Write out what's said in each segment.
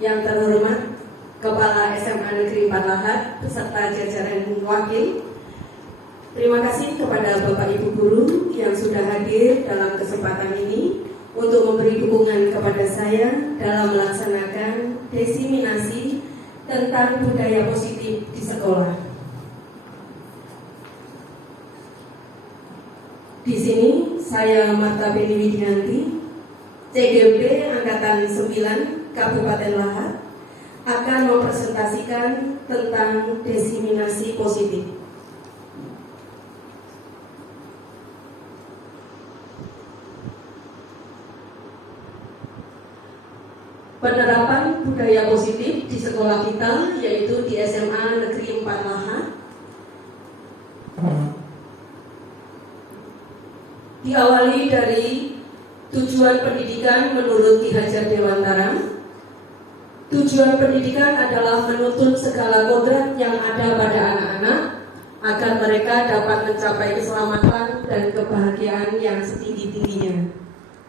Yang terhormat Kepala SMA Negeri 4 Lahat beserta jajaran wakil, terima kasih kepada Bapak Ibu Guru yang sudah hadir dalam kesempatan ini untuk memberi dukungan kepada saya dalam melaksanakan diseminasi tentang budaya positif di sekolah. Di sini saya Marta Beni Widianti, CGP Angkatan 9 Kabupaten Lahat, akan mempresentasikan tentang diseminasi positif. Penerapan budaya positif di sekolah kita, yaitu di SMA Negeri 4 Lahat, diawali dari tujuan pendidikan menurut Ki Hajar Dewantara. Tujuan pendidikan adalah menuntut segala kodrat yang ada pada anak-anak agar mereka dapat mencapai keselamatan dan kebahagiaan yang setinggi-tingginya,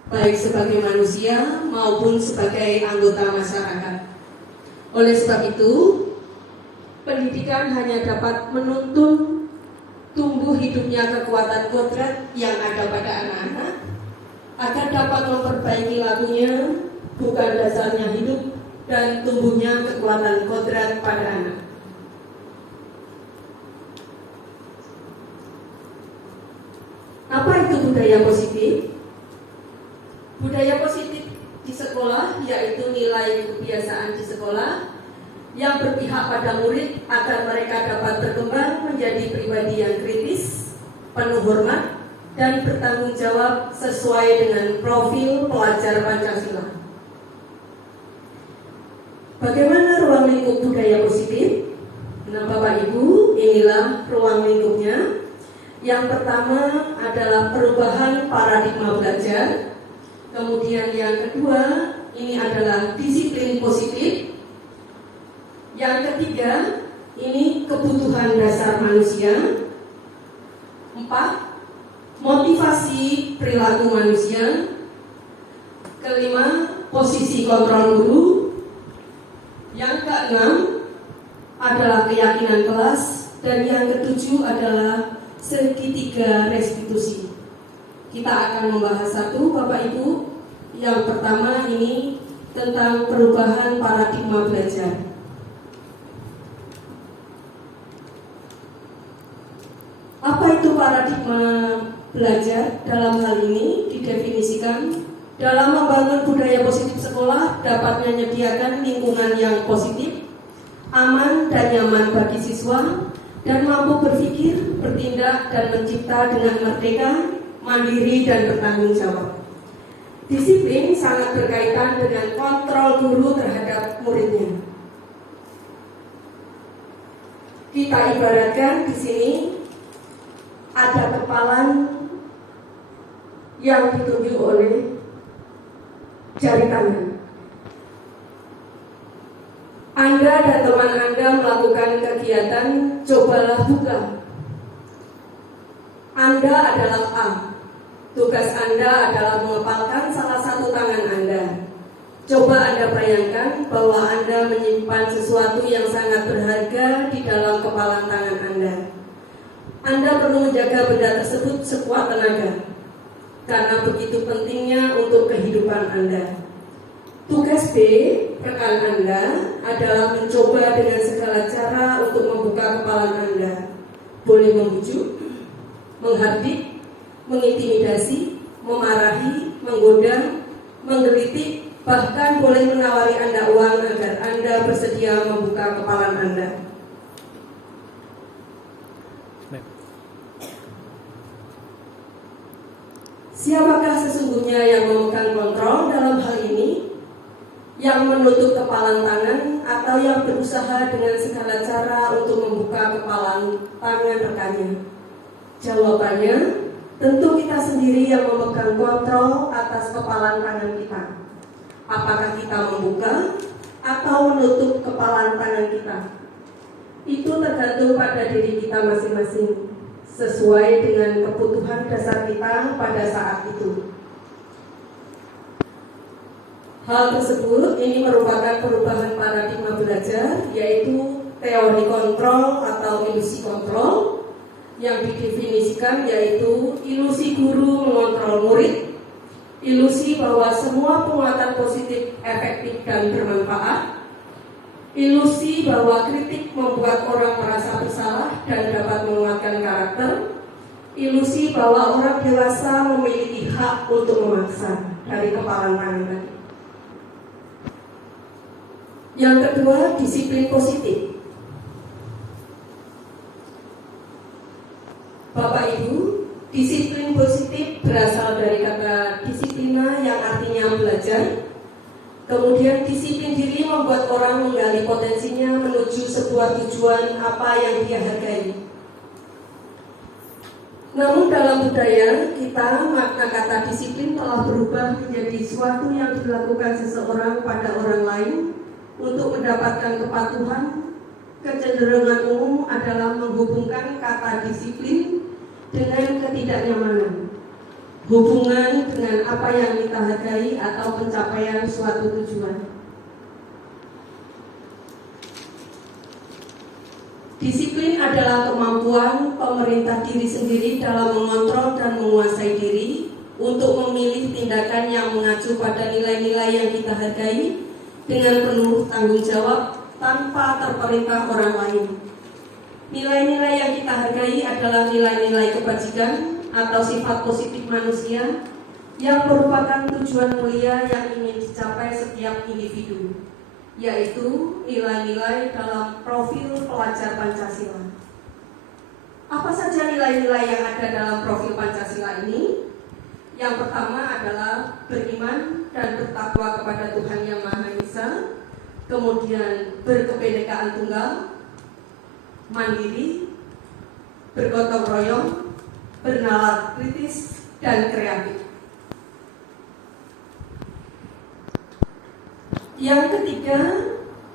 baik sebagai manusia maupun sebagai anggota masyarakat. Oleh sebab itu, pendidikan hanya dapat menuntun tumbuh hidupnya kekuatan kodrat yang ada pada anak-anak agar dapat memperbaiki lakunya, bukan dasarnya hidup dan tumbuhnya kekuatan kodrat pada anak. Apa itu budaya positif? Budaya positif di sekolah yaitu nilai kebiasaan di sekolah yang berpihak pada murid agar mereka dapat berkembang menjadi pribadi yang kritis, penuh hormat, dan bertanggung jawab sesuai dengan profil pelajar Pancasila. Bagaimana ruang lingkup budaya positif? Nah, Bapak Ibu, inilah ruang lingkupnya. Yang pertama adalah perubahan paradigma belajar. Kemudian yang kedua, ini adalah disiplin positif. Yang ketiga, ini kebutuhan dasar manusia. 4, motivasi perilaku manusia. Kelima, posisi kontrol guru. Yang keenam adalah keyakinan kelas. Dan yang ketujuh adalah segitiga restitusi. Kita akan membahas satu, Bapak Ibu. Yang pertama ini tentang perubahan paradigma belajar. Apa itu paradigma belajar? Dalam hal ini didefinisikan dalam membangun budaya positif sekolah dapat menyediakan lingkungan yang positif, aman dan nyaman bagi siswa, dan mampu berpikir, bertindak, dan mencipta dengan merdeka, mandiri, dan bertanggung jawab. Disiplin sangat berkaitan dengan kontrol guru terhadap muridnya. Kita ibaratkan di sini ada kepalan yang ditunjuk oleh jari tangan. Anda dan teman Anda melakukan kegiatan cobalah buka. Anda adalah A. Tugas Anda adalah mengepalkan salah satu tangan Anda. Coba Anda bayangkan bahwa Anda menyimpan sesuatu yang sangat berharga di dalam kepalan tangan Anda. Anda perlu menjaga benda tersebut sekuat tenaga, karena begitu pentingnya untuk kehidupan Anda. Tugas B, rekan Anda, adalah mencoba dengan segala cara untuk membuka kepalan Anda. Boleh membujuk, menghardik, mengintimidasi, memarahi, menggoda, menggelitik, bahkan boleh menawari Anda uang agar Anda bersedia membuka kepalan Anda. Siapakah sesungguhnya yang memegang kontrol dalam hal ini? Yang menutup kepalan tangan atau yang berusaha dengan segala cara untuk membuka kepalan tangan rekannya? Jawabannya, tentu kita sendiri yang memegang kontrol atas kepalan tangan kita. Apakah kita membuka atau menutup kepalan tangan kita? Itu tergantung pada diri kita masing-masing, sesuai dengan kebutuhan dasar kita pada saat itu. Hal tersebut ini merupakan perubahan paradigma belajar, yaitu teori kontrol atau ilusi kontrol, yang didefinisikan yaitu ilusi guru mengontrol murid, ilusi bahwa semua penguatan positif efektif dan bermanfaat, ilusi bahwa kritik membuat orang merasa bersalah dan dapat menguatkan karakter, ilusi bahwa orang dewasa memiliki hak untuk memaksa dari kepalan tangan tadi. Yang kedua, disiplin positif. Bapak Ibu, disiplin positif berasal dari kata disiplina yang artinya belajar. Kemudian disiplin diri membuat orang menggali potensinya menuju sebuah tujuan apa yang dia hargai. Namun dalam budaya kita, makna kata disiplin telah berubah menjadi sesuatu yang dilakukan seseorang pada orang lain untuk mendapatkan kepatuhan. Kecenderungan umum adalah menghubungkan kata disiplin dengan ketidaknyamanan, hubungan dengan apa yang kita hargai atau pencapaian suatu tujuan. Disiplin adalah kemampuan pemerintah diri sendiri dalam mengontrol dan menguasai diri untuk memilih tindakan yang mengacu pada nilai-nilai yang kita hargai dengan penuh tanggung jawab tanpa terperintah orang lain. Nilai-nilai yang kita hargai adalah nilai-nilai kebajikan atau sifat positif manusia yang merupakan tujuan mulia yang ingin dicapai setiap individu, yaitu nilai-nilai dalam profil pelajar Pancasila. Apa saja nilai-nilai yang ada dalam profil Pancasila ini? Yang pertama adalah beriman dan bertakwa kepada Tuhan Yang Maha Esa, kemudian berkebinekaan tunggal, mandiri, bergotong royong, bernalar kritis, dan kreatif. Yang ketiga,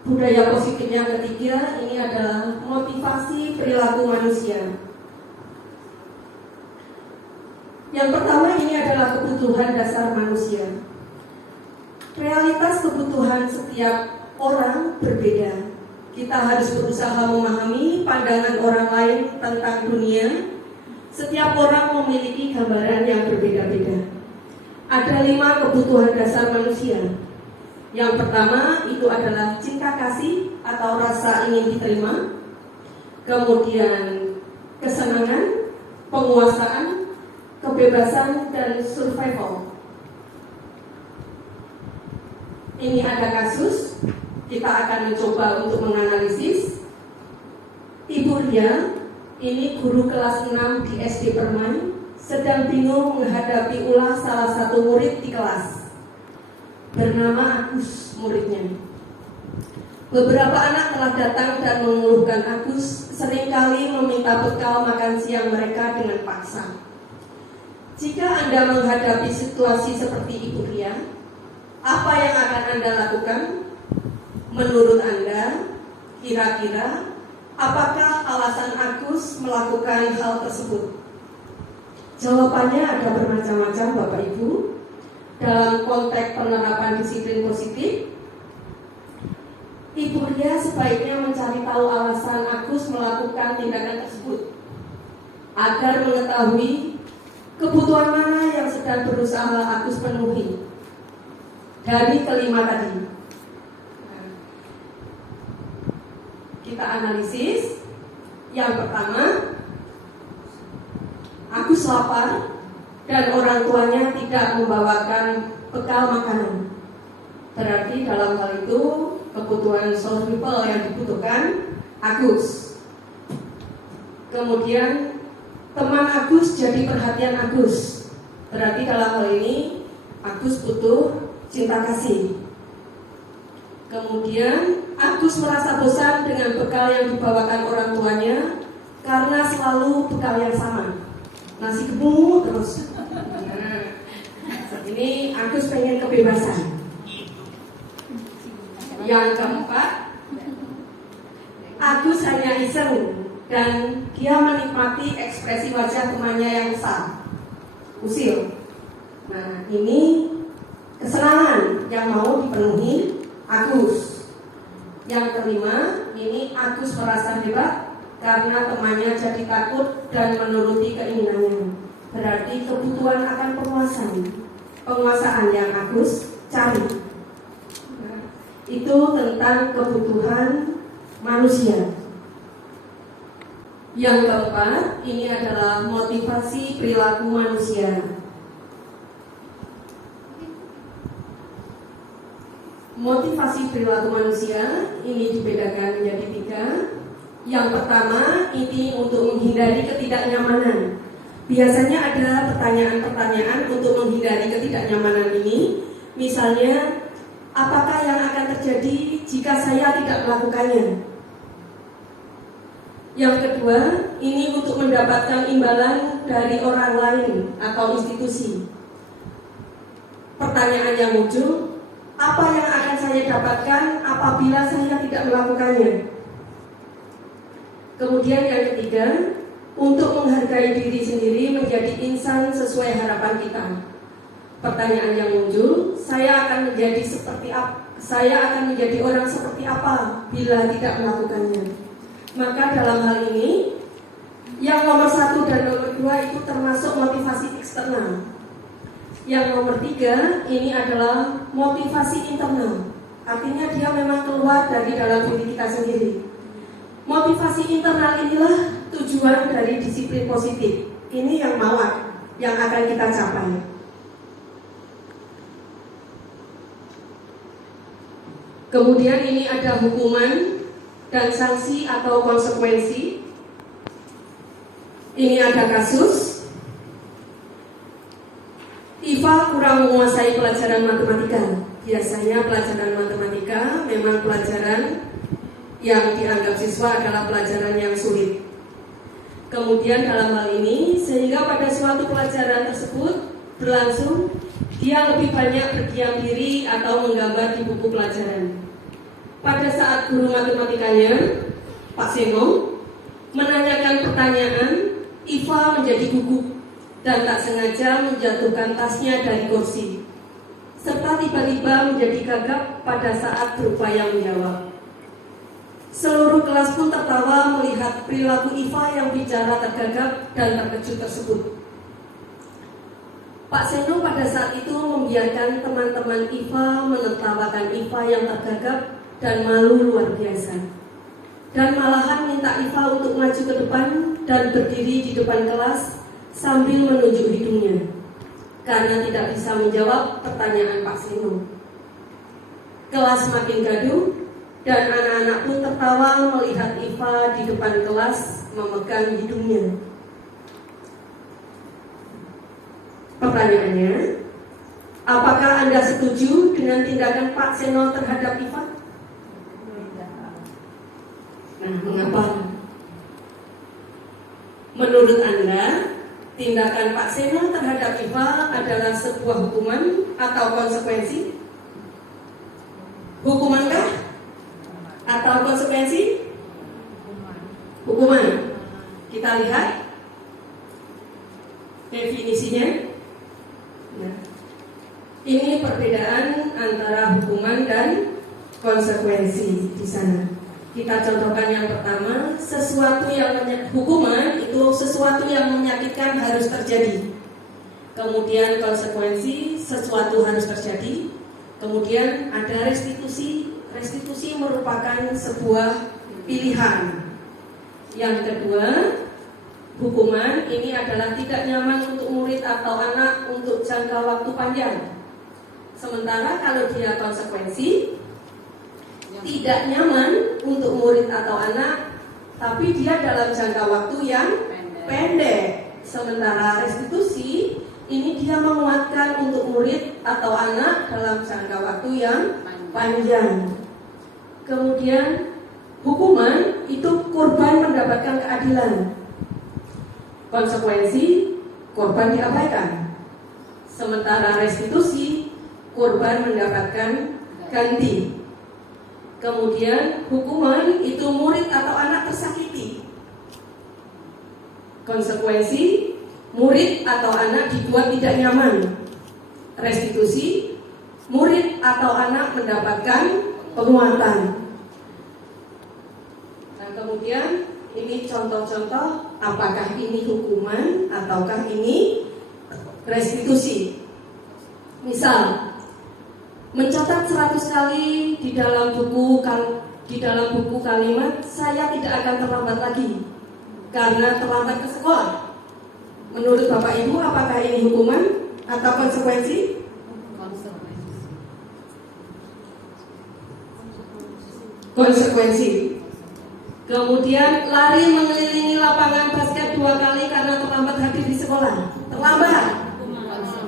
budaya positif yang ketiga ini adalah motivasi perilaku manusia. Yang pertama ini adalah kebutuhan dasar manusia. Realitas kebutuhan setiap orang berbeda. Kita harus berusaha memahami pandangan orang lain tentang dunia. Setiap orang memiliki gambaran yang berbeda-beda. Ada 5 kebutuhan dasar manusia. Yang pertama itu adalah cinta kasih atau rasa ingin diterima. Kemudian kesenangan, penguasaan, kebebasan, dan survival. Ini ada kasus, kita akan mencoba untuk menganalisis. Ibu Ria, ini guru kelas 6 di SD Permai, sedang bingung menghadapi ulah salah satu murid di kelas. Bernama Agus muridnya. Beberapa anak telah datang dan mengeluhkan Agus seringkali meminta bekal makan siang mereka dengan paksa. Jika Anda menghadapi situasi seperti Ibu Ria, apa yang akan Anda lakukan? Menurut Anda, kira-kira apakah alasan Agus melakukan hal tersebut? Jawabannya ada bermacam-macam, Bapak Ibu. Dalam konteks penerapan disiplin positif, Ibu Ria sebaiknya mencari tahu alasan Agus melakukan tindakan tersebut agar mengetahui kebutuhan mana yang sedang berusaha Agus penuhi dari kelima tadi. Kita analisis. Yang pertama, Agus lapar dan orang tuanya tidak membawakan bekal makanan. Berarti dalam hal itu kebutuhan survival yang dibutuhkan Agus. Kemudian teman Agus jadi perhatian Agus. Berarti dalam hal ini Agus butuh cinta kasih. Kemudian Agus merasa bosan dengan bekal yang dibawakan orang tuanya karena selalu bekal yang sama, nasi gemuk terus. Nah, ini Agus pengen kebebasan. Yang keempat, Agus hanya iseng dan dia menikmati ekspresi wajah temannya yang besar, usil. Nah, ini kesenangan yang mau dipenuhi Agus. Yang kelima, ini Agus merasa hebat karena temannya jadi takut dan menuruti keinginannya. Berarti kebutuhan akan penguasaan yang Agus cari. Itu tentang kebutuhan manusia. Yang keempat, ini adalah motivasi perilaku manusia. Motivasi perilaku manusia ini dibedakan menjadi 3. Yang pertama, ini untuk menghindari ketidaknyamanan. Biasanya ada pertanyaan-pertanyaan untuk menghindari ketidaknyamanan ini. Misalnya, apakah yang akan terjadi jika saya tidak melakukannya? Yang kedua, ini untuk mendapatkan imbalan dari orang lain atau institusi. Pertanyaan yang muncul, apa yang akan saya dapatkan apabila saya tidak melakukannya? Kemudian yang ketiga, untuk menghargai diri sendiri menjadi insan sesuai harapan kita. Pertanyaan yang muncul, saya akan menjadi orang seperti apa bila tidak melakukannya? Maka dalam hal ini, yang nomor 1 dan nomor 2 itu termasuk motivasi eksternal. Yang nomor 3 ini adalah motivasi internal. Artinya dia memang keluar dari dalam diri kita sendiri. Motivasi internal inilah tujuan dari disiplin positif. Ini yang akan kita capai. Kemudian ini ada hukuman dan sanksi atau konsekuensi. Ini ada kasus Iva kurang menguasai pelajaran matematika. Biasanya pelajaran matematika memang pelajaran yang dianggap siswa adalah pelajaran yang sulit. Kemudian dalam hal ini, sehingga pada suatu pelajaran tersebut berlangsung, dia lebih banyak berdiam diri atau menggambar di buku pelajaran. Pada saat guru matematikanya, Pak Seno, menanyakan pertanyaan, Iva menjadi gugup dan tak sengaja menjatuhkan tasnya dari kursi, serta tiba-tiba menjadi gagap pada saat berupaya menjawab. Seluruh kelas pun tertawa melihat perilaku Iva yang bicara tergagap dan terkejut tersebut. Pak Seno pada saat itu membiarkan teman-teman Iva menertawakan Iva yang tergagap dan malu luar biasa, dan malahan minta Iva untuk maju ke depan dan berdiri di depan kelas sambil menunjuk hidungnya karena tidak bisa menjawab pertanyaan Pak Seno. Kelas makin gaduh dan anak-anak pun tertawa melihat Iva di depan kelas memegang hidungnya. Pertanyaannya, apakah Anda setuju dengan tindakan Pak Seno terhadap Iva? Nah, mengapa? Menurut Anda, tindakan Pak Seno terhadap Iva adalah sebuah hukuman atau konsekuensi? Hukumankah? Atau konsekuensi? Hukuman. Kita lihat definisinya. Ya. Ini perbedaan antara hukuman dan konsekuensi di sana. Kita contohkan yang pertama, hukuman itu sesuatu yang menyakitkan harus terjadi. Kemudian konsekuensi, sesuatu harus terjadi. Kemudian ada restitusi. Restitusi merupakan sebuah pilihan. Yang kedua, hukuman ini adalah tidak nyaman untuk murid atau anak untuk jangka waktu panjang. Sementara kalau dia konsekuensi, tidak nyaman untuk murid atau anak, tapi dia dalam jangka waktu yang pendek. Sementara restitusi ini dia menguatkan untuk murid atau anak dalam jangka waktu yang panjang. Kemudian hukuman itu korban mendapatkan keadilan. Konsekuensi, korban diabaikan. Sementara restitusi, korban mendapatkan ganti. Kemudian hukuman itu murid atau anak tersakiti. Konsekuensi, murid atau anak dibuat tidak nyaman. Restitusi, murid atau anak mendapatkan penguatan. Nah, kemudian ini contoh-contoh apakah ini hukuman ataukah ini restitusi. Misal, mencatat 100 kali di dalam buku kalimat saya tidak akan terlambat lagi karena terlambat ke sekolah. Menurut Bapak Ibu, apakah ini hukuman atau konsekuensi? Konsekuensi. Kemudian lari mengelilingi lapangan basket 2 kali karena terlambat hadir di sekolah. Terlambat.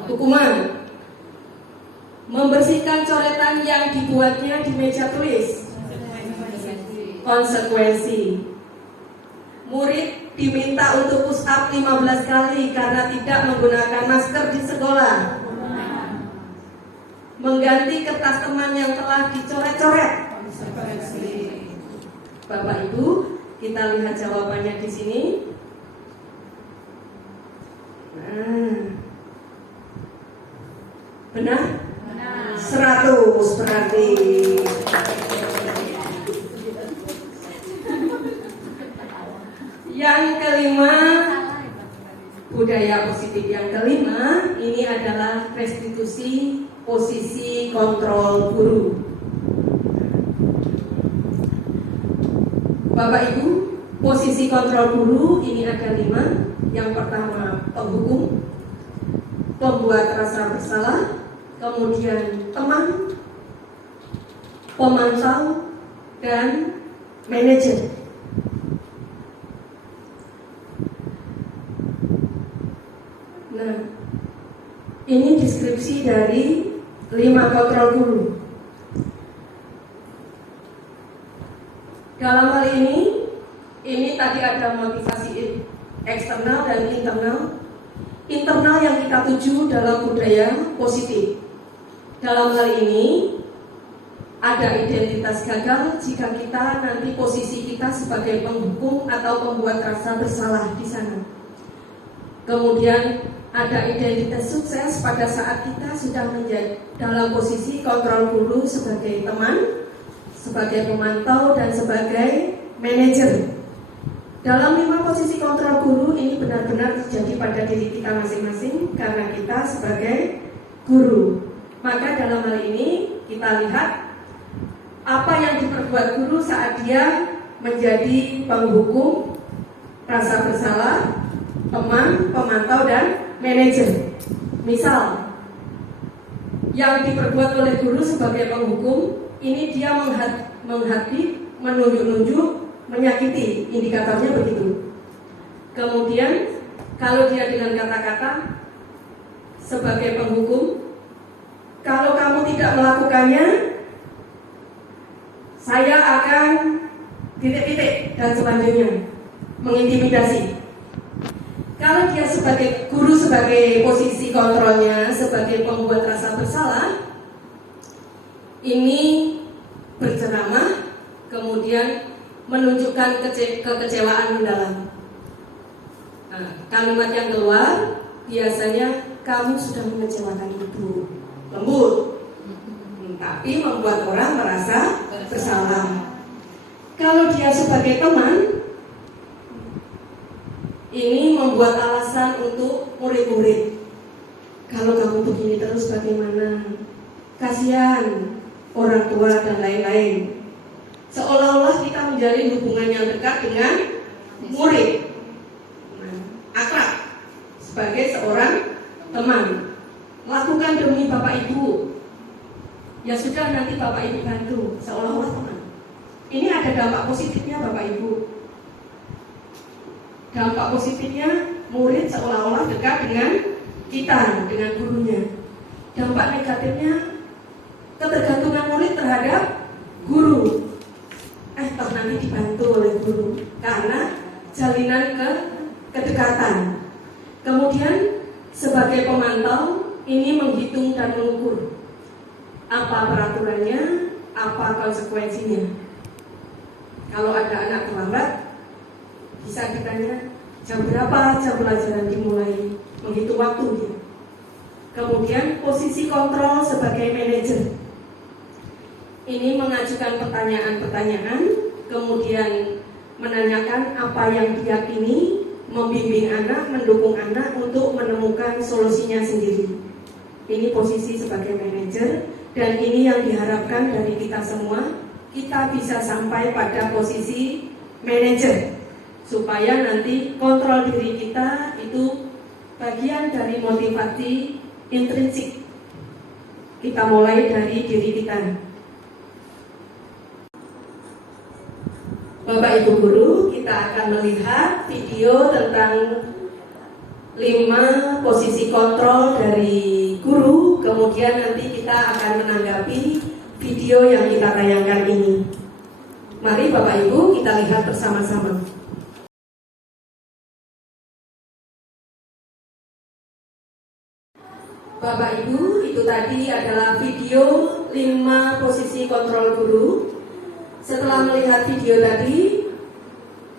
Hukuman. Membersihkan coretan yang dibuatnya di meja tulis. Konsekuensi. Murid diminta untuk push up 15 kali karena tidak menggunakan masker di sekolah. Mengganti kertas teman yang telah dicoret-coret. Bapak Ibu, kita lihat jawabannya di sini. Benar? 100 berarti. Yang kelima, budaya positif yang kelima ini adalah restitusi posisi kontrol guru. Bapak Ibu, posisi kontrol guru ini ada 5. Yang pertama, penghukum, pembuat rasa bersalah, kemudian teman, pemantau, dan manajer. Nah, ini deskripsi dari 5 kontrol guru. Dalam hal ini tadi ada motivasi eksternal dan internal. Internal yang kita tuju dalam budaya positif. Dalam hal ini ada identitas gagal jika kita nanti posisi kita sebagai penghukum atau pembuat rasa bersalah di sana. Kemudian ada identitas sukses pada saat kita sudah menjadi dalam posisi kontrol guru sebagai teman, sebagai pemantau, dan sebagai manajer. Dalam 5 posisi kontrol guru ini benar-benar terjadi pada diri kita masing-masing karena kita sebagai guru. Maka dalam hal ini kita lihat apa yang diperbuat guru saat dia menjadi penghukum, rasa bersalah, teman, pemantau, dan manajer. Misal, yang diperbuat oleh guru sebagai penghukum ini dia menghati, menunjuk-nunjuk, menyakiti, indikatornya begitu. Kemudian kalau dia dengan kata-kata sebagai penghukum, kalau kamu tidak melakukannya, saya akan titik-titik dan selanjutnya, mengintimidasi. Kalau dia sebagai guru, sebagai posisi kontrolnya, sebagai pembuat rasa bersalah, ini berceramah, kemudian menunjukkan kekecewaan mendalam. Nah, kalimat yang keluar biasanya kamu sudah mengecewakan ibu, lembut, tapi membuat orang merasa bersalah. Kalau dia sebagai teman, ini membuat alasan untuk murid-murid. Kalau kamu begini terus bagaimana? Kasihan orang tua dan lain-lain. Seolah-olah kita menjalin hubungan yang dekat dengan murid, akrab, sebagai seorang teman. Lakukan demi Bapak Ibu. Ya sudah, nanti Bapak Ibu bantu. Seolah-olah teman. Ini ada dampak positifnya Bapak Ibu. Dampak positifnya murid seolah-olah dekat dengan kita, dengan gurunya. Dampak negatifnya ketergantungan murid terhadap guru. Toh nanti dibantu oleh guru karena jalinan kedekatan. Kemudian sebagai pemantau ini menghitung dan mengukur apa peraturannya, apa konsekuensinya. Kalau ada anak terlambat, bisa ditanya jam berapa jam pelajaran dimulai, menghitung waktu ya. Kemudian posisi kontrol sebagai manajer. Ini mengajukan pertanyaan-pertanyaan, kemudian menanyakan apa yang diyakini, membimbing anak, mendukung anak untuk menemukan solusinya sendiri. Ini posisi sebagai manajer, dan ini yang diharapkan dari kita semua, kita bisa sampai pada posisi manajer, supaya nanti kontrol diri kita itu bagian dari motivasi intrinsik. Kita mulai dari diri kita. Bapak Ibu Guru, kita akan melihat video tentang 5 posisi kontrol dari guru. Kemudian nanti kita akan menanggapi video yang kita tayangkan ini. Mari Bapak Ibu kita lihat bersama-sama. Bapak Ibu, itu tadi adalah video 5 posisi kontrol guru. Setelah melihat video tadi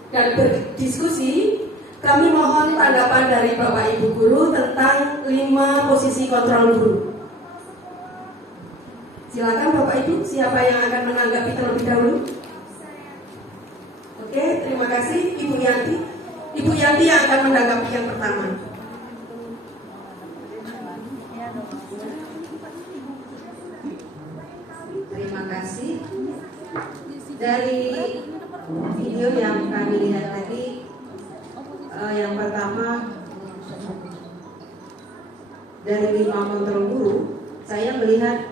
dan berdiskusi, kami mohon tanggapan dari Bapak Ibu Guru tentang 5 posisi kontrol guru. Silakan Bapak Ibu, siapa yang akan menanggapi terlebih dahulu? Oke, terima kasih Ibu Yanti. Ibu Yanti yang akan menanggapi yang pertama. Terima kasih. Dari video yang kami lihat tadi, yang pertama dari 5 kontrol guru, saya melihat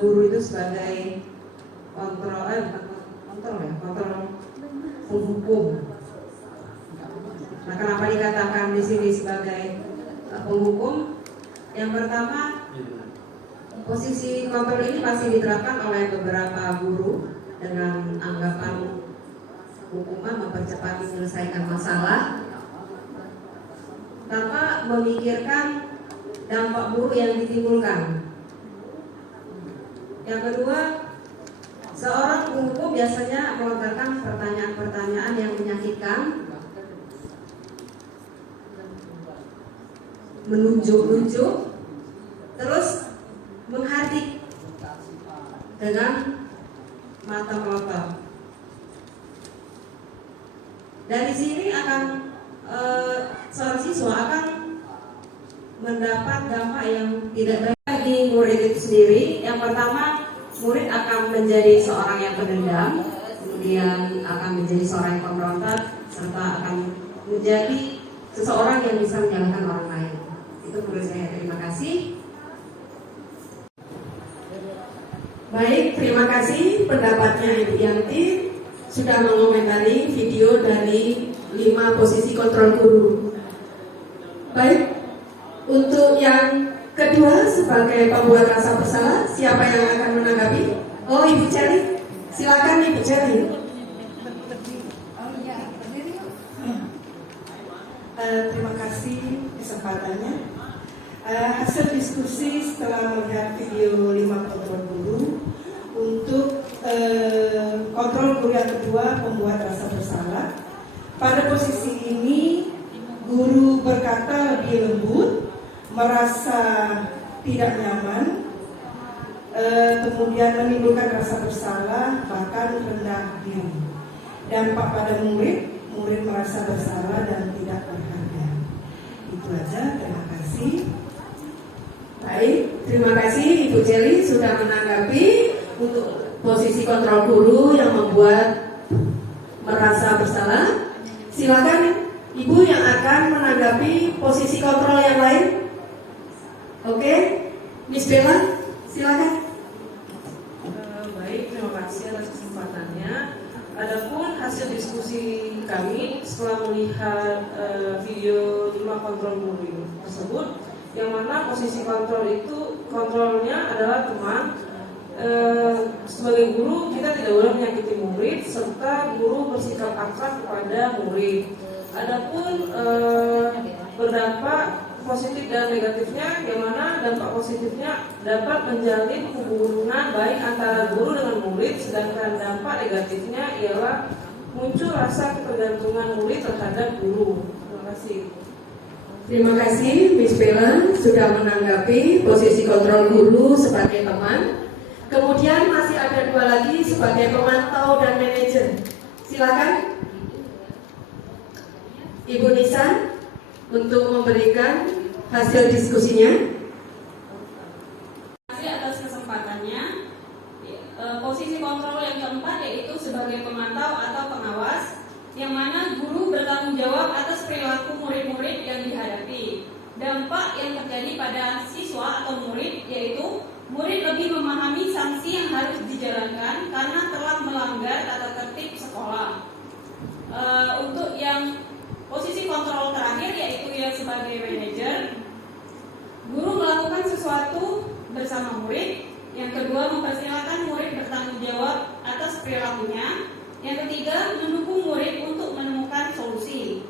guru itu sebagai kontrol penghukum. Nah, kenapa dikatakan di sini sebagai penghukum? Yang pertama, posisi kontrol ini masih diterapkan oleh beberapa guru dengan anggapan hukuman mempercepat menyelesaikan masalah tanpa memikirkan dampak buruk yang ditimbulkan. Yang kedua, seorang penghukum biasanya melontarkan pertanyaan-pertanyaan yang menyakitkan, menunjuk-nunjuk, terus menghardik dengan mata melotot. Dari sini akan seorang siswa akan mendapat dampak yang tidak baik bagi murid itu sendiri. Yang pertama, murid akan menjadi seorang yang pendendam, kemudian akan menjadi seorang yang pemberontak, serta akan menjadi seseorang yang bisa menyalahkan orang lain. Itu menurut saya. Terima kasih. Baik, terima kasih pendapatnya Ibu Yanti sudah mengomentari video dari 5 posisi kontrol guru. Baik, untuk yang kedua sebagai pembuat rasa bersalah, siapa yang akan menanggapi? Oh, Ibu Celi, silakan Ibu Celi. Terima kasih kesempatannya. Hasil diskusi setelah melihat video 5 kontrol guru, untuk kontrol guru yang kedua membuat rasa bersalah. Pada posisi ini guru berkata lebih lembut, merasa tidak nyaman, kemudian menimbulkan rasa bersalah, bahkan rendah diri. Dampak pada murid merasa bersalah dan tidak berharga. Itu aja, terima kasih. Baik, terima kasih Ibu Celi sudah menanggapi untuk posisi kontrol guru yang membuat merasa bersalah. Silakan Ibu yang akan menanggapi posisi kontrol yang lain. Oke, Miss Bella, silakan. Baik, terima kasih atas kesempatannya. Adapun hasil diskusi kami setelah melihat video 5 kontrol guru tersebut, yang mana posisi kontrolnya adalah teman. Sebagai guru kita tidak boleh menyakiti murid, serta guru bersikap akrab kepada murid. Adapun berdampak positif dan negatifnya, yang mana dampak positifnya dapat menjalin hubungan baik antara guru dengan murid, sedangkan dampak negatifnya ialah muncul rasa ketergantungan murid terhadap guru. Terima kasih. Terima kasih Miss Bella sudah menanggapi posisi kontrol guru sebagai teman. Kemudian masih ada dua lagi sebagai pemantau dan manajer. Silakan Ibu Nisa untuk memberikan hasil diskusinya. Terima kasih atas kesempatannya. Posisi kontrol yang keempat yaitu sebagai pemantau atau pengawas, yang mana guru bertanggung jawab atas perilaku murid-murid yang dihadapi. Dampak yang terjadi pada siswa atau murid yaitu murid lebih memahami sanksi yang harus dijalankan karena telah melanggar tata tertib sekolah. Untuk yang posisi kontrol terakhir yaitu yang sebagai manajer, guru melakukan sesuatu bersama murid. Yang kedua, mempersilahkan murid bertanggung jawab atas perilakunya. Yang ketiga, mendukung murid untuk menemukan solusi.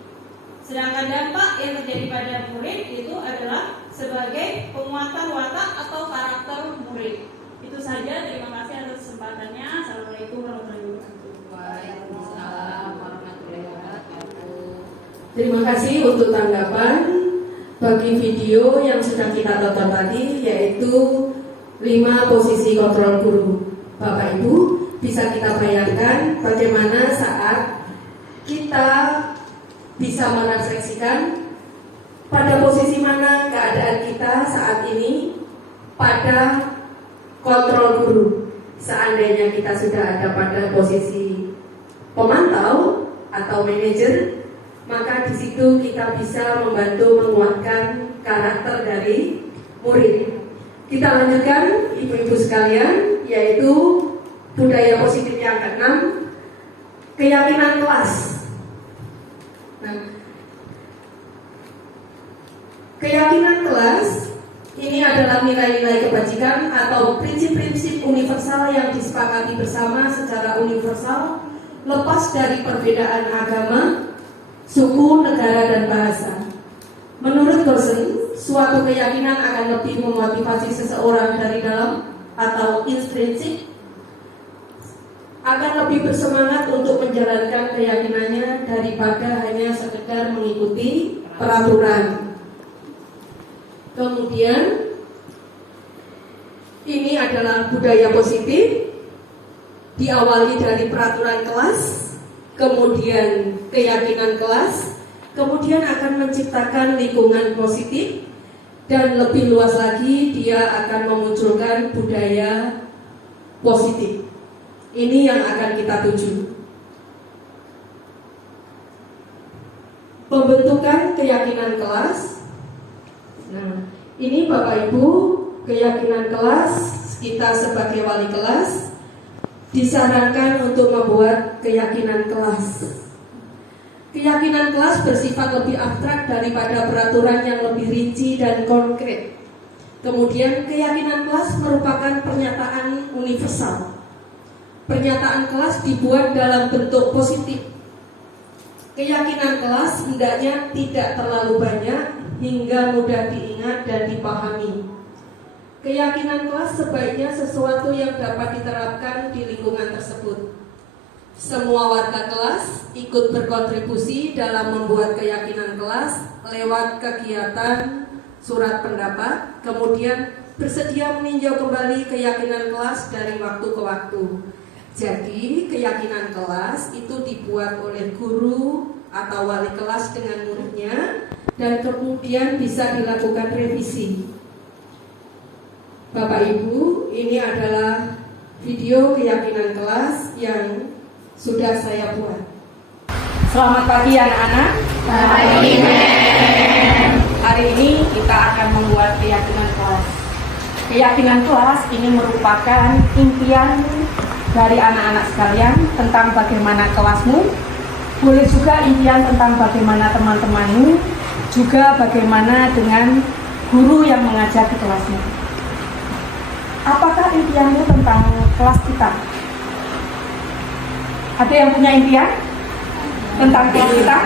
Sedangkan dampak yang terjadi pada murid itu adalah sebagai penguatan watak atau karakter murid. Itu saja, terima kasih atas kesempatannya. Assalamualaikum warahmatullahi wabarakatuh. Waalaikumsalam warahmatullahi wabarakatuh. Terima kasih untuk tanggapan bagi video yang sudah kita tonton tadi, yaitu 5 posisi kontrol guru. Bapak Ibu, bisa kita bayangkan bagaimana saat kita bisa merefleksikan pada posisi mana keadaan kita saat ini pada kontrol guru. Seandainya kita sudah ada pada posisi pemantau atau manajer, maka di situ kita bisa membantu menguatkan karakter dari murid. Kita lanjutkan ibu-ibu sekalian, yaitu budaya positif yang ke-6, keyakinan kelas. Nah, keyakinan kelas ini adalah nilai-nilai kebajikan atau prinsip-prinsip universal yang disepakati bersama secara universal, lepas dari perbedaan agama, suku, negara, dan bahasa. Menurut Gorsen, suatu keyakinan akan lebih memotivasi seseorang dari dalam atau intrinsik, akan lebih bersemangat untuk menjalankan keyakinannya daripada hanya sekedar mengikuti peraturan. Kemudian ini adalah budaya positif, diawali dari peraturan kelas, kemudian keyakinan kelas, kemudian akan menciptakan lingkungan positif, dan lebih luas lagi dia akan memunculkan budaya positif. Ini yang akan kita tuju. Pembentukan keyakinan kelas. Nah, ini Bapak Ibu, keyakinan kelas kita sebagai wali kelas disarankan untuk membuat keyakinan kelas. Keyakinan kelas bersifat lebih abstrak daripada peraturan yang lebih rinci dan konkret. Kemudian keyakinan kelas merupakan pernyataan universal. Pernyataan kelas dibuat dalam bentuk positif. Keyakinan kelas hendaknya tidak terlalu banyak hingga mudah diingat dan dipahami. Keyakinan kelas sebaiknya sesuatu yang dapat diterapkan di lingkungan tersebut. Semua warga kelas ikut berkontribusi dalam membuat keyakinan kelas lewat kegiatan surat pendapat, kemudian bersedia meninjau kembali keyakinan kelas dari waktu ke waktu. Jadi keyakinan kelas itu dibuat oleh guru atau wali kelas dengan muridnya, dan kemudian bisa dilakukan revisi. Bapak Ibu, ini adalah video keyakinan kelas yang sudah saya buat. Selamat pagi anak-anak. Selamat pagi. Hari ini kita akan membuat keyakinan kelas. Keyakinan kelas ini merupakan impian dari anak-anak sekalian tentang bagaimana kelasmu. Boleh juga impian tentang bagaimana teman-temanmu, juga bagaimana dengan guru yang mengajar di kelasmu. Apakah impianmu tentang kelas kita? Ada yang punya impian tentang kelas kita?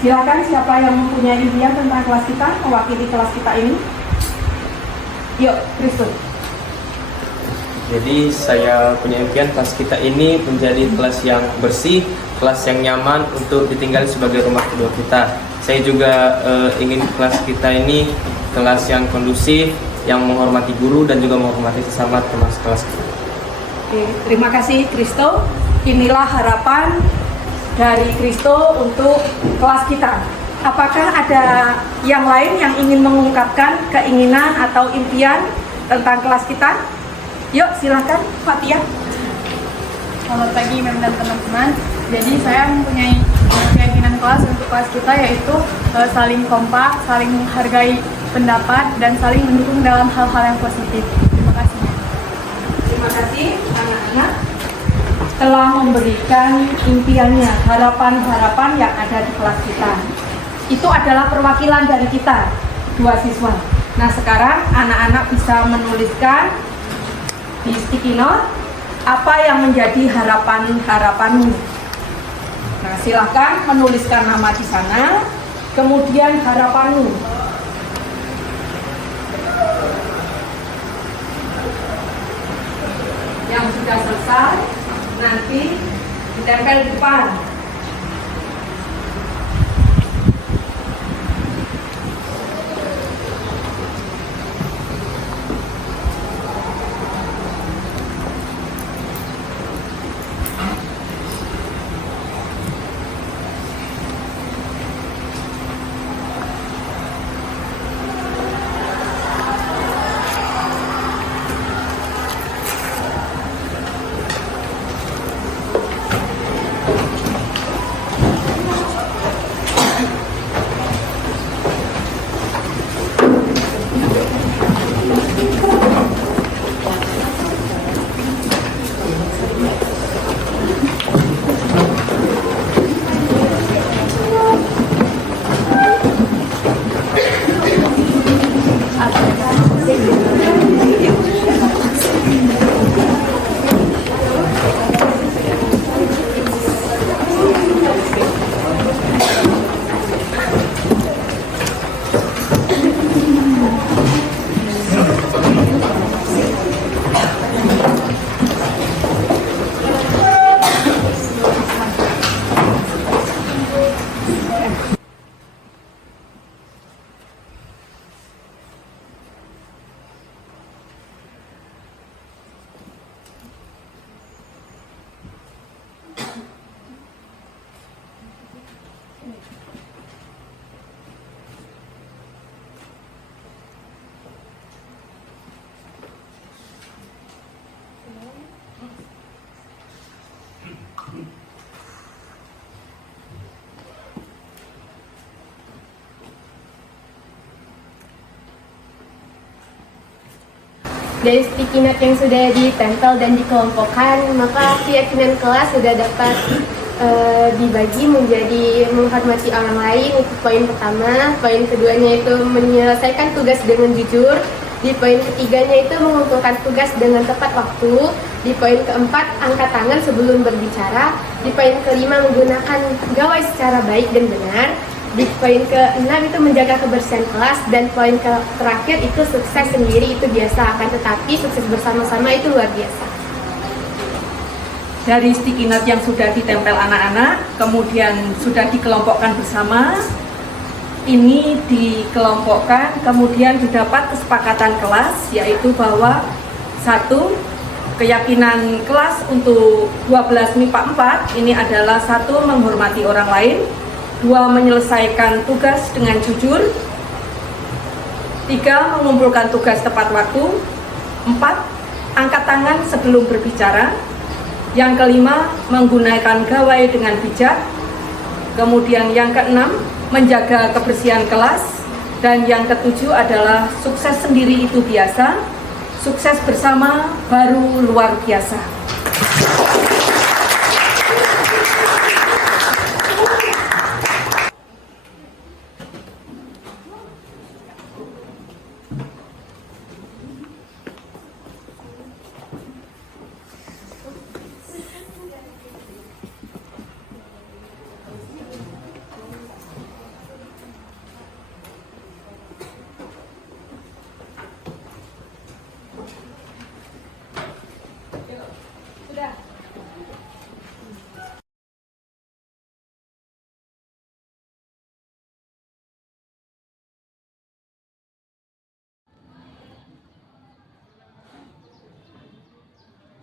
Silakan, siapa yang mempunyai impian tentang kelas kita, mewakili kelas kita ini. Yuk, Kristus. Jadi saya punya impian kelas kita ini menjadi kelas yang bersih, kelas yang nyaman untuk ditinggali sebagai rumah kedua kita. Saya juga ingin kelas kita ini kelas yang kondusif, yang menghormati guru dan juga menghormati sesama teman sekelas kita. Oke, terima kasih Kristo. Inilah harapan dari Kristo untuk kelas kita. Apakah ada yang lain yang ingin mengungkapkan keinginan atau impian tentang kelas kita? Yuk, silakan Fatia. Selamat pagi Mem dan teman-teman. Jadi saya mempunyai keyakinan kelas untuk kelas kita yaitu saling kompak, saling menghargai pendapat, dan saling mendukung dalam hal-hal yang positif. Terima kasih. Terima kasih anak-anak telah memberikan impiannya, harapan-harapan yang ada di kelas kita. Itu adalah perwakilan dari kita, dua siswa. Nah, sekarang anak-anak bisa menuliskan di sticky note apa yang menjadi harapan-harapanmu. Nah, silakan menuliskan nama di sana, kemudian harapanmu. Yang sudah selesai nanti ditempel di depan. Dari sticky note yang sudah ditempel dan dikelompokkan, maka keyakinan kelas sudah dapat dibagi menjadi menghormati orang lain, itu poin pertama. Poin keduanya itu menyelesaikan tugas dengan jujur. Di poin ketiganya itu mengumpulkan tugas dengan tepat waktu. Di poin keempat, angkat tangan sebelum berbicara. Di poin kelima, menggunakan gawai secara baik dan benar. Di poin ke-6 itu menjaga kebersihan kelas, dan poin terakhir itu sukses sendiri itu biasa, akan tetapi sukses bersama-sama itu luar biasa. Dari sticky note yang sudah ditempel anak-anak, kemudian sudah dikelompokkan bersama, ini dikelompokkan, kemudian didapat kesepakatan kelas, yaitu bahwa 1. Keyakinan kelas untuk 12 MIPA 4 ini adalah 1. Menghormati orang lain, 2. Menyelesaikan tugas dengan jujur, 3. Mengumpulkan tugas tepat waktu, 4. Angkat tangan sebelum berbicara, yang kelima, menggunakan gawai dengan bijak, kemudian yang keenam, menjaga kebersihan kelas, dan yang ketujuh adalah sukses sendiri itu biasa, sukses bersama baru luar biasa.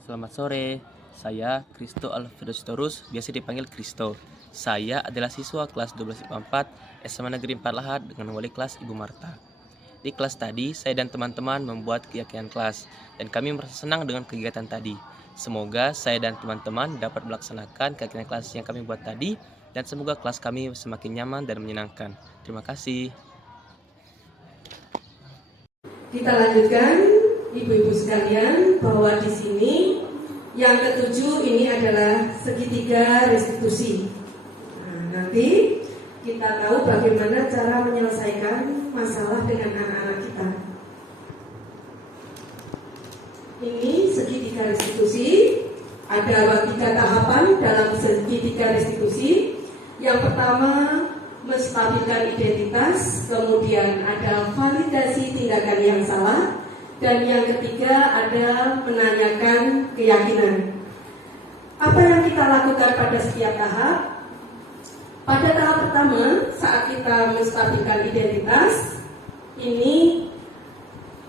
Selamat sore, saya Kristo Alfredus, biasa dipanggil Kristo. Saya adalah siswa kelas 12 IPA 4 SMA Negeri 4 Lahad dengan wali kelas Ibu Marta. Di kelas tadi, saya dan teman-teman membuat keyakinan kelas, dan kami merasa senang dengan kegiatan tadi. Semoga saya dan teman-teman dapat melaksanakan keyakinan kelas yang kami buat tadi, dan semoga kelas kami semakin nyaman dan menyenangkan. Terima kasih. Kita lanjutkan, ibu-ibu sekalian, bahwa di sini yang ketujuh ini adalah segitiga restitusi. Nah, nanti kita tahu bagaimana cara menyelesaikan masalah dengan anak-anak kita. Ini segitiga restitusi. Ada 3 tahapan dalam segitiga restitusi. Yang pertama, menstabilkan identitas, kemudian ada validasi tindakan yang salah, dan yang ketiga ada menanyakan keyakinan. Apa yang kita lakukan pada setiap tahap? Pada tahap pertama, saat kita menstabilkan identitas, ini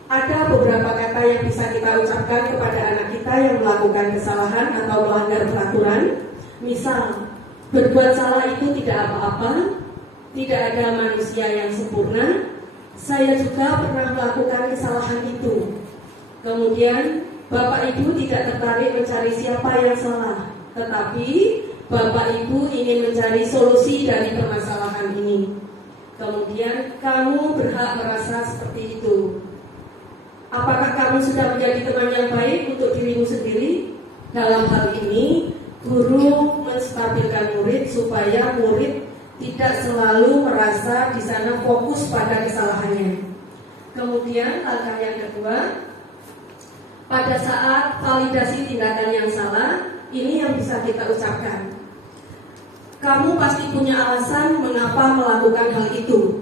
ada beberapa kata yang bisa kita ucapkan kepada anak kita yang melakukan kesalahan atau melanggar peraturan. Misal, berbuat salah itu tidak apa-apa, tidak ada manusia yang sempurna. Saya juga pernah melakukan kesalahan itu. Kemudian Bapak Ibu tidak tertarik mencari siapa yang salah, tetapi Bapak Ibu ingin mencari solusi dari permasalahan ini. Kemudian kamu berhak merasa seperti itu. Apakah kamu sudah menjadi teman yang baik untuk dirimu sendiri? Dalam hal ini, guru menstabilkan murid supaya murid tidak selalu merasa di sana fokus pada kesalahannya. Kemudian langkah yang kedua, pada saat validasi tindakan yang salah, ini yang bisa kita ucapkan. Kamu pasti punya alasan mengapa melakukan hal itu.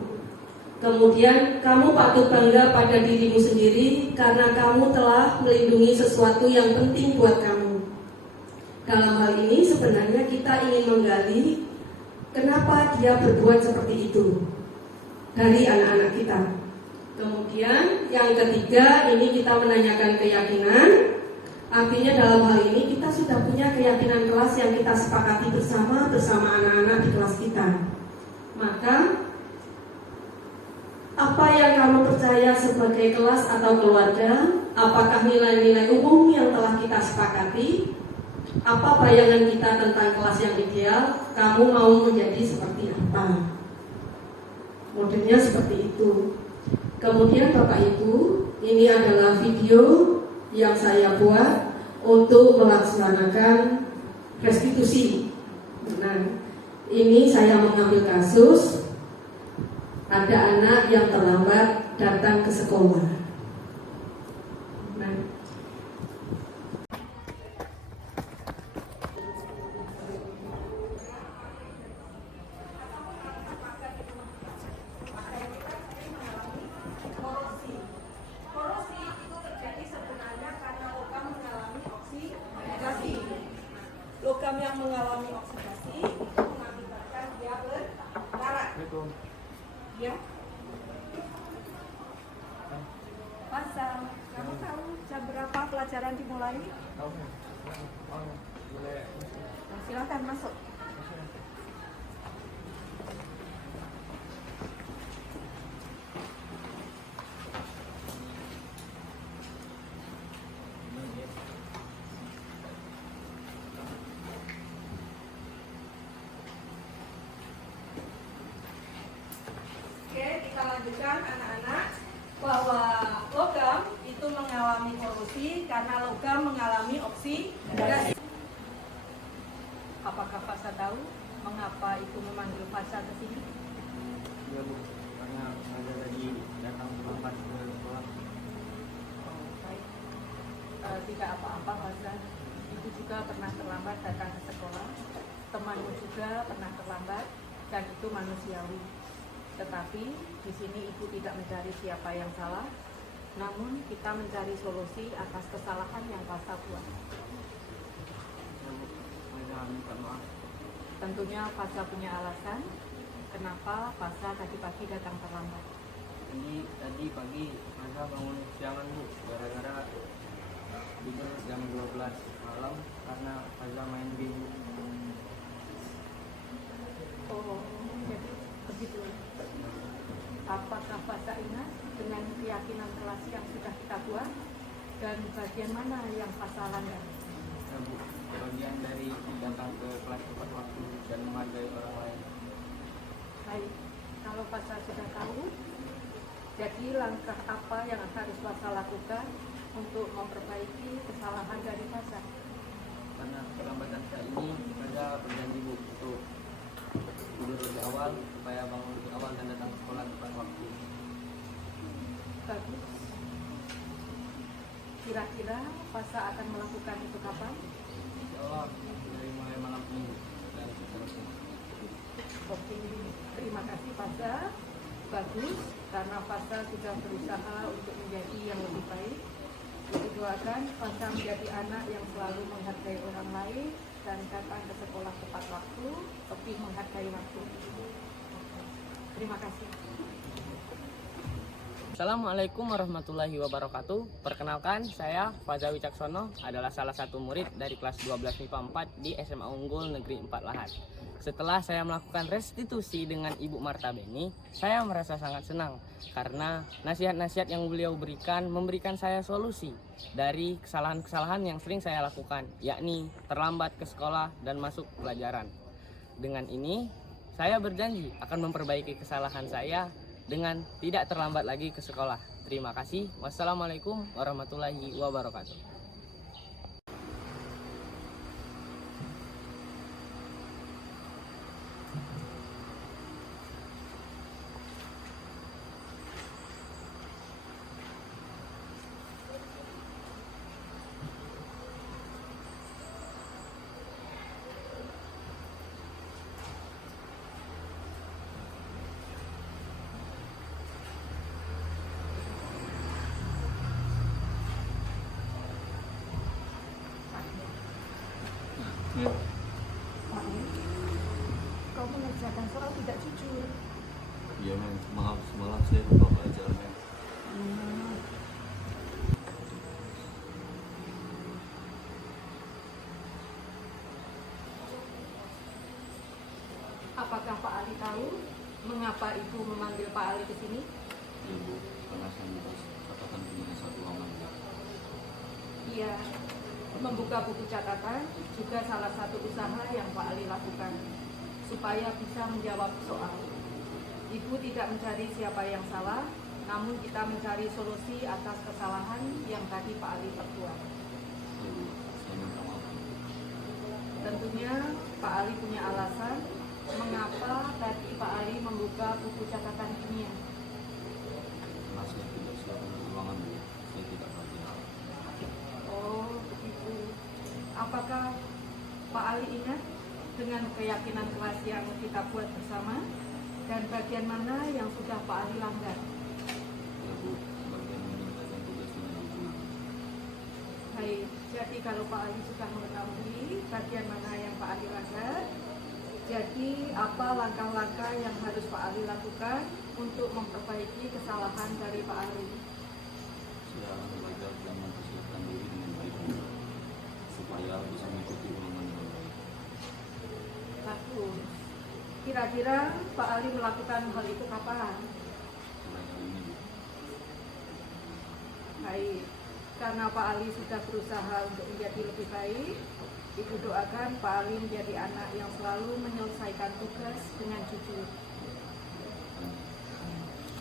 Kemudian kamu patut bangga pada dirimu sendiri karena kamu telah melindungi sesuatu yang penting buat kamu. Dalam hal ini sebenarnya kita ingin menggali kenapa dia berbuat seperti itu dari anak-anak kita. Kemudian yang ketiga, ini kita menanyakan keyakinan. Artinya dalam hal ini kita sudah punya keyakinan kelas yang kita sepakati bersama anak-anak di kelas kita. Maka apa yang kamu percaya sebagai kelas atau keluarga? Apakah nilai-nilai umum yang telah kita sepakati? Apa bayangan kita tentang kelas yang ideal? Kamu mau menjadi seperti apa? Modelnya seperti itu. Kemudian Bapak Ibu, ini adalah video yang saya buat untuk melaksanakan restitusi. Nah, ini saya mengambil kasus ada anak yang terlambat datang ke sekolah. Nah, korosi itu terjadi sebenarnya karena logam mengalami oksidasi. Logam yang mengalami oksidasi itu mengakibatkan dia berkarat. Ya. Pasal, kamu tahu jam berapa pelajaran dimulai? Silakan masuk. Kita lanjutkan anak-anak bahwa logam itu mengalami korosi karena logam mengalami oksidasi. Apakah Fasa tahu mengapa itu memanggil Fasa ke sini? Ya Bu, karena saya tadi datang terlambat ke sekolah. Baik. Tidak apa-apa Fasa. Ibu juga pernah terlambat datang ke sekolah. Temanmu juga pernah terlambat dan itu manusiawi. Tetapi di sini ibu tidak mencari siapa yang salah, namun kita mencari solusi atas kesalahan yang Fasa buat. meminta maaf. Tentunya Fasa punya alasan kenapa Fasa tadi pagi datang terlambat. Ini tadi pagi Fasa bangun siangan Bu, gara-gara tidur jam 12 malam karena Fasa main game. Oh, jadi begitu. Apakah Fasa ingat dengan keyakinan kelas yang sudah kita buat dan bagian mana yang Fasa langgar? Ya, Bu, bagian dari datang ke kelas tepat waktu dan menghargai orang lain. Baik, kalau Fasa sudah tahu, jadi langkah apa yang harus Fasa lakukan untuk memperbaiki kesalahan dari Fasa? Karena keterlambatan saya ini, saya berjanji Bu untuk tidur lebih awal supaya bangun lebih awal dan datang ke sekolah tepat waktu. Bagus. Kira-kira Fasa akan melakukan itu kapan? Insya Allah dari mulai malam ini dan seterusnya. Oke, terima kasih Fasa. Bagus, karena Fasa sudah berusaha untuk menjadi yang lebih baik. Kita doakan Fasa menjadi anak yang selalu menghargai orang lain dan datang ke sekolah tepat waktu, lebih menghargai waktu. Terima kasih. Assalamualaikum warahmatullahi wabarakatuh. Perkenalkan, saya Faza Wicaksono adalah salah satu murid dari kelas 12 MIPA 4 di SMA Unggul Negeri 4 Lahat. Setelah saya melakukan restitusi dengan Ibu Marta Beni, saya merasa sangat senang karena nasihat-nasihat yang beliau berikan memberikan saya solusi dari kesalahan-kesalahan yang sering saya lakukan, yakni terlambat ke sekolah dan masuk pelajaran. Dengan ini, saya berjanji akan memperbaiki kesalahan saya dengan tidak terlambat lagi ke sekolah. Terima kasih. Wassalamualaikum warahmatullahi wabarakatuh. Kau mengerjakan soal tidak jujur. Iya men, maaf semalam saya lupa belajar men. Apakah Pak Ali tahu mengapa Ibu memanggil Pak Ali ke sini? Iya Bu, karena saya nulis catatan punya satu ruangan Bu. Iya, membuka buku catatan juga salah satu usaha yang Pak Ali lakukan supaya bisa menjawab soal. Ibu tidak mencari siapa yang salah, namun kita mencari solusi atas kesalahan yang tadi Pak Ali perbuat. Iya Bu, saya minta maaf. Tentunya Pak Ali punya alasan mengapa tadi Pak Ali membuka buku catatan kimia. Karena saya tidak siap untuk ruangan Bu, saya tidak perhatian. Oh, begitu. Apakah Pak Ali ingat dengan keyakinan kelas yang kita buat bersama dan bagian mana yang sudah Pak Ali langgar? Ya Bu, sebagian meninggalkan tugas dengan Ibu. Baik, jadi kalau Pak Ali sudah mengetahui bagian mana yang Pak Ali langgar, jadi apa langkah-langkah yang harus Pak Ali lakukan untuk memperbaiki kesalahan dari Pak Ali? Saya akan belajar dan mempersiapkan diri dengan baik Bu, supaya bisa mengikuti ulangan dengan baik. Bagus. Kira-kira Pak Ali melakukan hal itu kapan? Mulai hari ini Bu. Baik, karena Pak Ali sudah berusaha untuk menjadi lebih baik, Ibu doakan Pak Ali menjadi anak yang selalu menyelesaikan tugas dengan jujur.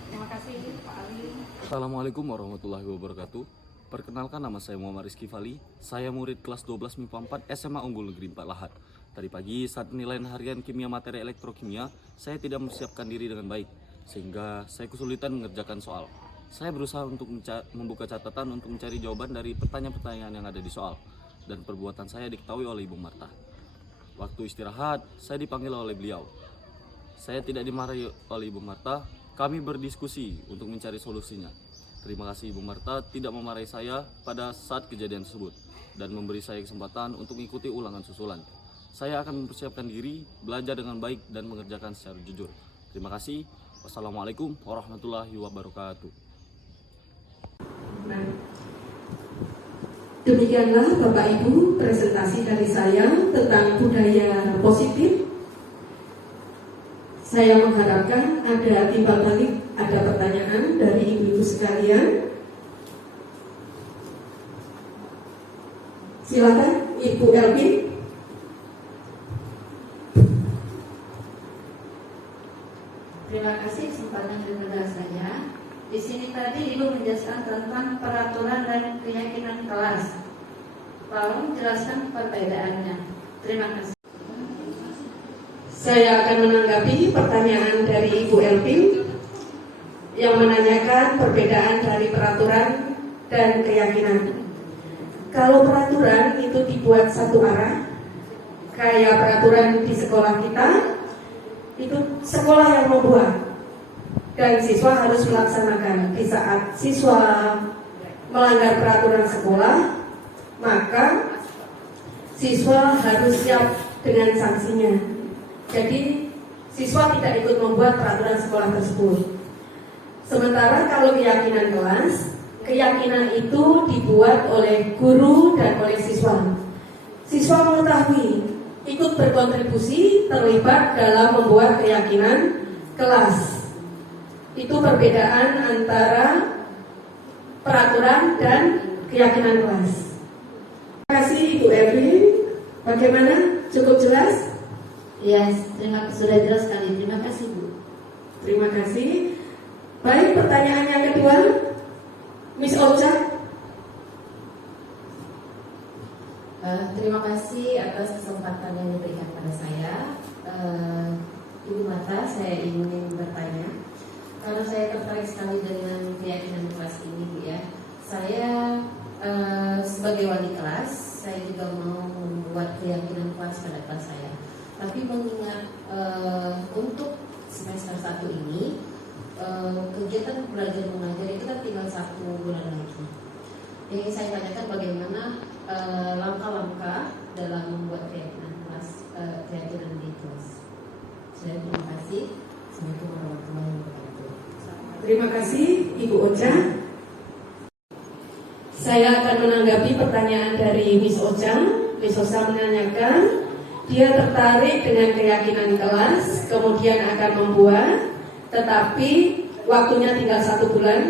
Terima kasih Pak Ali. Assalamualaikum warahmatullahi wabarakatuh. Perkenalkan, nama saya Muhammad Rizky Fali. Saya murid kelas 12 MIPA 4 SMA Unggul Negeri 4 Lahat. Tadi pagi saat penilaian harian kimia materi elektrokimia, saya tidak mempersiapkan diri dengan baik, sehingga saya kesulitan mengerjakan soal. Saya berusaha untuk membuka catatan untuk mencari jawaban dari pertanyaan-pertanyaan yang ada di soal, dan perbuatan saya diketahui oleh Ibu Marta. Waktu istirahat, saya dipanggil oleh beliau. Saya tidak dimarahi oleh Ibu Marta, kami berdiskusi untuk mencari solusinya. Terima kasih Ibu Marta tidak memarahi saya pada saat kejadian tersebut dan memberi saya kesempatan untuk mengikuti ulangan susulan. Saya akan mempersiapkan diri, belajar dengan baik dan mengerjakan secara jujur. Terima kasih. Wassalamualaikum warahmatullahi wabarakatuh. Nah, demikianlah Bapak Ibu presentasi dari saya tentang budaya positif. Saya mengharapkan ada timbal balik, ada pertanyaan dari ibu-ibu sekalian. Silakan Ibu Elvin. Terima kasih kesempatan kepada saya. Di sini tadi Ibu menjelaskan tentang peraturan dan keyakinan kelas. Tolong jelaskan perbedaannya. Terima kasih. Saya akan menanggapi pertanyaan dari Ibu Elvin yang menanyakan perbedaan dari peraturan dan keyakinan. Kalau peraturan itu dibuat satu arah, kayak peraturan di sekolah kita, itu sekolah yang membuat dan siswa harus melaksanakan. Di saat siswa melanggar peraturan sekolah, maka siswa harus siap dengan sanksinya. Jadi siswa tidak ikut membuat peraturan sekolah tersebut. Sementara kalau keyakinan kelas, keyakinan itu dibuat oleh guru dan oleh siswa. Siswa mengetahui, ikut berkontribusi, terlibat dalam membuat keyakinan kelas. Itu perbedaan antara peraturan dan keyakinan kelas. Terima kasih Ibu Erwin. Bagaimana? Cukup jelas? Ya, terima kasih, sudah jelas sekali. Terima kasih Bu. Terima kasih. Baik, pertanyaan yang kedua, Miss Ocha. Terima kasih atas kesempatan yang diberikan pada saya. Ibu Mata, saya ingin bertanya, karena saya tertarik sekali dengan keyakinan kelas ini, Bu ya. Saya sebagai wali kelas, saya juga mau membuat keyakinan kelas pada kelas saya. Tapi mengingat untuk semester 1 ini kegiatan belajar mengajar itu kan tinggal 1 bulan lagi. Yang ingin saya tanyakan bagaimana langkah-langkah dalam membuat keyakinan kelas, keyakinan di kelas. Saya terima kasih. Assalamualaikum warahmatullahi wabarakatuh. Terima kasih Ibu Ocha. Saya akan menanggapi pertanyaan dari Miss Ocha. Miss Ocha menanyakan, dia tertarik dengan keyakinan kelas, kemudian akan membuat, tetapi waktunya tinggal 1 bulan.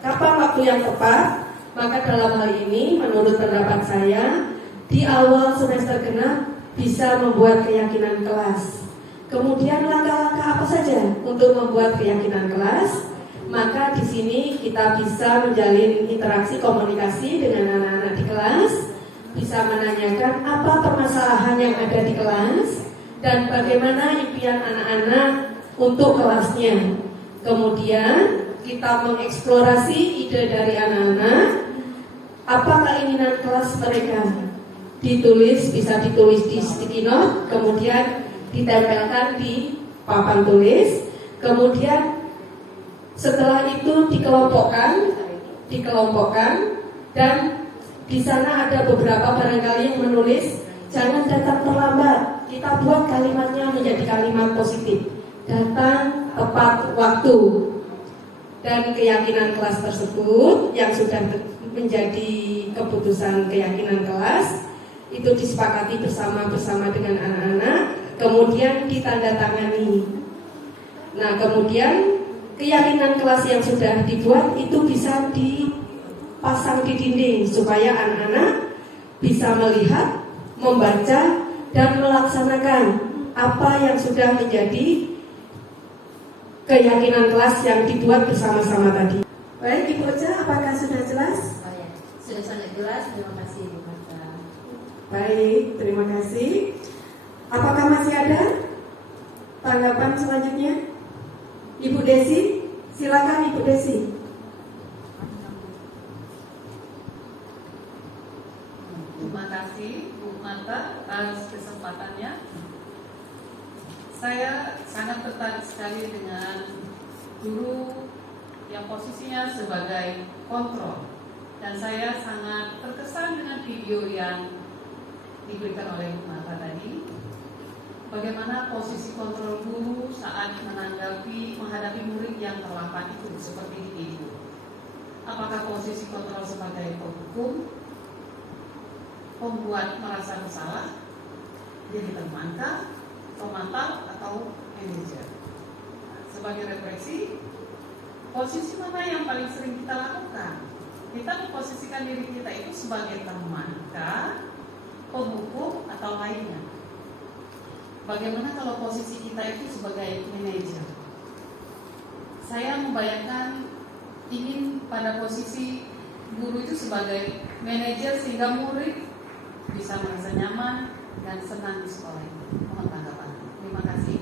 Kapan waktu yang tepat? Maka dalam hal ini, menurut pendapat saya, di awal semester genap bisa membuat keyakinan kelas. Kemudian langkah-langkah apa saja untuk membuat keyakinan kelas? Maka di sini kita bisa menjalin interaksi komunikasi dengan anak-anak di kelas, bisa menanyakan apa permasalahan yang ada di kelas dan bagaimana impian anak-anak untuk kelasnya. Kemudian kita mengeksplorasi ide dari anak-anak, apa keinginan kelas mereka. Ditulis, bisa ditulis di sticky note, kemudian ditempelkan di papan tulis. Kemudian setelah itu dikelompokkan dan di sana ada beberapa barangkali yang menulis jangan datang terlambat. Kita buat kalimatnya menjadi kalimat positif. Datang tepat waktu. Dan keyakinan kelas tersebut yang sudah menjadi keputusan keyakinan kelas itu disepakati bersama dengan anak-anak, kemudian ditandatangani. Nah, kemudian keyakinan kelas yang sudah dibuat itu bisa dipasang di dinding supaya anak-anak bisa melihat, membaca, dan melaksanakan apa yang sudah menjadi keyakinan kelas yang dibuat bersama-sama tadi. Baik, Ibu Ocha, apakah sudah jelas? Oh ya, sudah sangat jelas. Terima kasih Ibu Mata. Baik, terima kasih. Apakah masih ada tanggapan selanjutnya? Ibu Desi, silakan Ibu Desi. Terima kasih Bu Mata atas kesempatannya. Saya sangat tertarik sekali dengan guru yang posisinya sebagai kontrol, dan saya sangat terkesan dengan video yang diberikan oleh Bu Mata tadi. bagaimana posisi kontrol guru saat menghadapi murid yang terlambat itu seperti itu. Apakah posisi kontrol sebagai penghukum, pembuat merasa bersalah, jadi tersangka, pemantau, atau manajer? Sebagai refleksi, posisi mana yang paling sering kita lakukan? Kita memposisikan diri kita itu sebagai tersangka, penghukum, atau lainnya. Bagaimana kalau posisi kita itu sebagai manajer? Saya membayangkan ingin pada posisi guru itu sebagai manajer sehingga murid bisa merasa nyaman dan senang di sekolah ini. Mohon tanggapan. Terima kasih.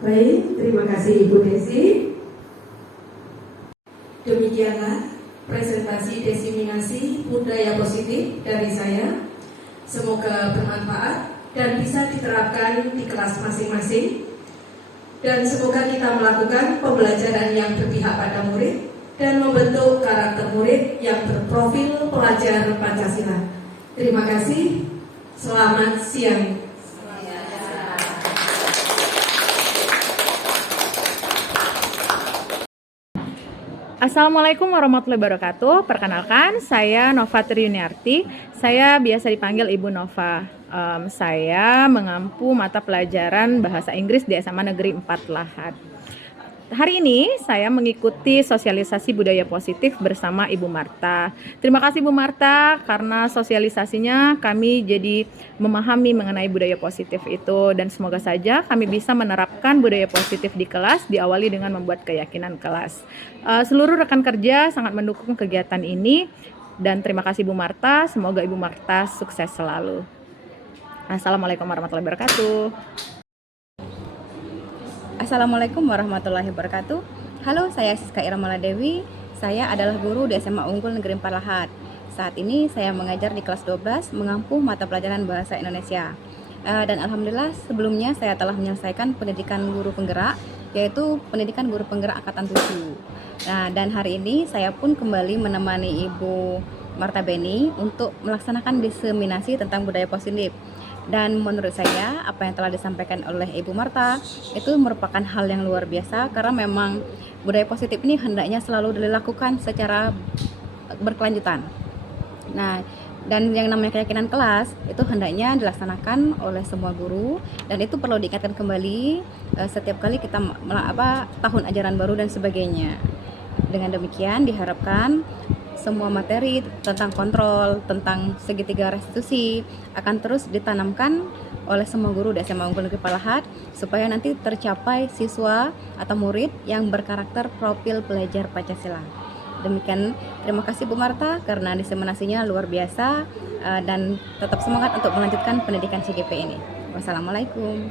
Baik, terima kasih Ibu Desi. Demikianlah presentasi diseminasi budaya positif dari saya. Semoga bermanfaat dan bisa diterapkan di kelas masing-masing. Dan semoga kita melakukan pembelajaran yang berpihak pada murid dan membentuk karakter murid yang berprofil pelajar Pancasila. Terima kasih. Selamat siang. Assalamualaikum warahmatullahi wabarakatuh. Perkenalkan, saya Nova Triuniarti. Saya biasa dipanggil Ibu Nova. Saya mengampu mata pelajaran bahasa Inggris di SMA Negeri 4 Lahat. Hari ini saya mengikuti sosialisasi budaya positif bersama Ibu Marta. Terima kasih Bu Marta karena sosialisasinya kami jadi memahami mengenai budaya positif itu, dan semoga saja kami bisa menerapkan budaya positif di kelas diawali dengan membuat keyakinan kelas. Seluruh rekan kerja sangat mendukung kegiatan ini dan terima kasih Bu Marta, semoga Ibu Marta sukses selalu. Assalamualaikum warahmatullahi wabarakatuh. Assalamualaikum warahmatullahi wabarakatuh. Halo, saya Siska Irmala Dewi. Saya adalah guru di SMA Unggul Negeri 4 Lahat. Saat ini saya mengajar di kelas 12 mengampu mata pelajaran bahasa Indonesia. Dan alhamdulillah sebelumnya saya telah menyelesaikan pendidikan guru penggerak, yaitu pendidikan guru penggerak angkatan 7. Nah, dan hari ini saya pun kembali menemani Ibu Marta Beni untuk melaksanakan diseminasi tentang budaya positif. Dan menurut saya apa yang telah disampaikan oleh Ibu Marta itu merupakan hal yang luar biasa, karena memang budaya positif ini hendaknya selalu dilakukan secara berkelanjutan. Nah, dan yang namanya keyakinan kelas itu hendaknya dilaksanakan oleh semua guru, dan itu perlu diingatkan kembali setiap kali kita tahun ajaran baru dan sebagainya. Dengan demikian diharapkan semua materi tentang kontrol, tentang segitiga restitusi akan terus ditanamkan oleh semua guru di SMA Unggul Negeri 4 Lahat supaya nanti tercapai siswa atau murid yang berkarakter profil pelajar Pancasila. Demikian, terima kasih Bu Marta karena diseminasinya luar biasa dan tetap semangat untuk melanjutkan pendidikan CGP ini. Wassalamualaikum.